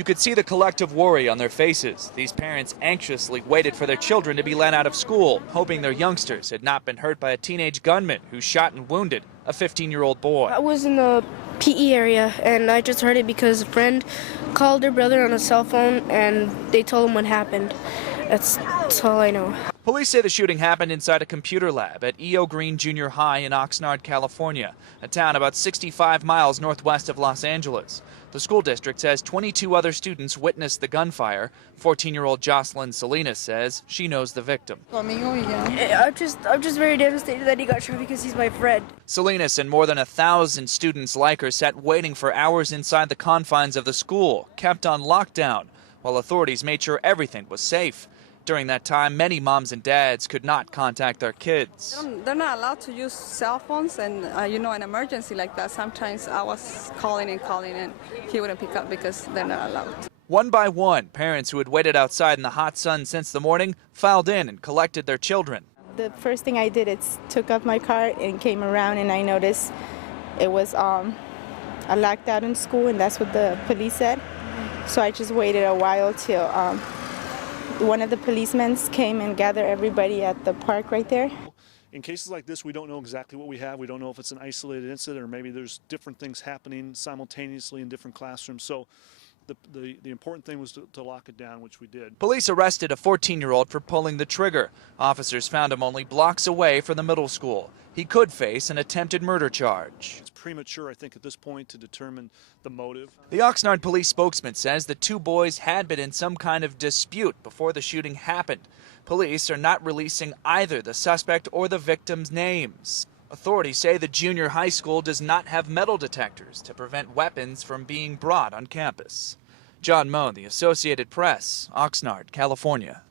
You could see the collective worry on their faces. These parents anxiously waited for their children to be let out of school, hoping their youngsters had not been hurt by a teenage gunman who shot and wounded a 15-year-old boy. I was in the PE area, and I just heard it because a friend called her brother on a cell phone, and they told him what happened. That's all I know. Police say the shooting happened inside a computer lab at E.O. Green Junior High in Oxnard, California, a town about 65 miles northwest of Los Angeles. The school district says 22 other students witnessed the gunfire. 14-year-old Jocelyn Salinas says she knows the victim. I'm just very devastated that he got shot because he's my friend. Salinas and more than 1,000 students like her sat waiting for hours inside the confines of the school, kept on lockdown, while authorities made sure everything was safe. During that time, many moms and dads could not contact their kids. They're not allowed to use cell phones, and an emergency like that, sometimes I was calling and he wouldn't pick up because they're not allowed. One by one, parents who had waited outside in the hot sun since the morning filed in and collected their children. The first thing I did is took off my car and came around, and I noticed it was a lockdown in school, and that's what the police said. So I just waited a while till one of the policemen came and gathered everybody at the park right there. In cases like this, we don't know exactly what we have. We don't know if it's an isolated incident or maybe there's different things happening simultaneously in different classrooms. So the important thing was to lock it down, which we did. Police arrested a 14-year-old for pulling the trigger. Officers found him only blocks away from the middle school. He could face an attempted murder charge. It's premature, I think, at this point to determine the motive. The Oxnard police spokesman says the two boys had been in some kind of dispute before the shooting happened. Police are not releasing either the suspect or the victim's names. Authorities say the junior high school does not have metal detectors to prevent weapons from being brought on campus. John Mone, The Associated Press, Oxnard, California.